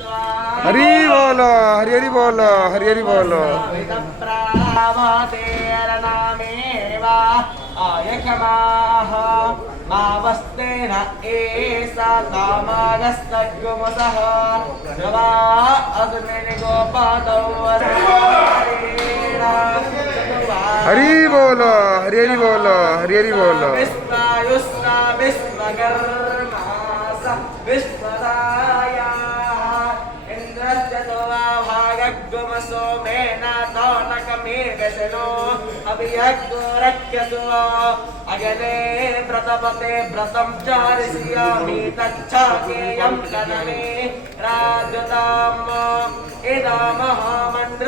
हरि बोलो हरि हरि बोलो हरि हरि बोलो मावस्तेन एसा कामागस्तगुमसः नवा अस्मिन् गोपातौ हरि बोलो हरि हरि बोलो हरि हरि बोलो विश्वायुष्टा विश्वकर्मास विश्वदाया इन्द्रस्य भागगुमसो मेन तौनकमे व्यसनो अभियग्गोरख्यसो अगले व्रतपते व्रतं चारिष्यामि तच्छाकेयं कनमे राजताम् इदामहामण्डोतात्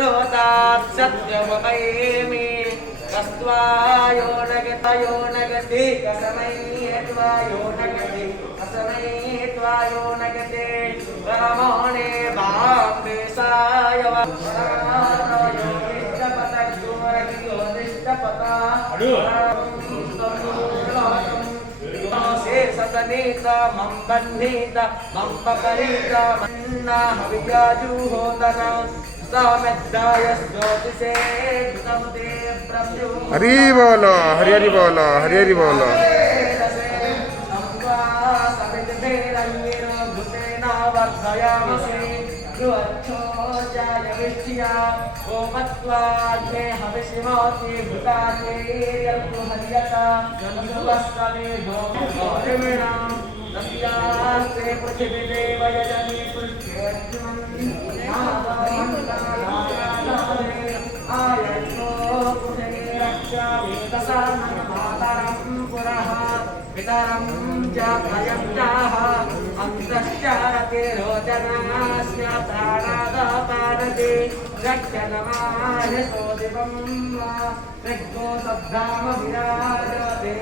सत्यमुपैमि कस्त्वायो नगति कसमै त्वायो नगति कसमै त्वायो नगति परमोणे बाम्बेसाय वरायो इष्टपतगोरगियो इष्टपता सतनीता मम बन्नीता मम पकरीता मन्ना हवियाजुहोदना हरि बोलो हरि हरि बोलो हरि हरि बोलो पितरं च भयं चाह अन्तश्चारते रोचनास्य प्राणादापादते रक्षणमानसो दिवं ऋग्गो सद्धाम विराजते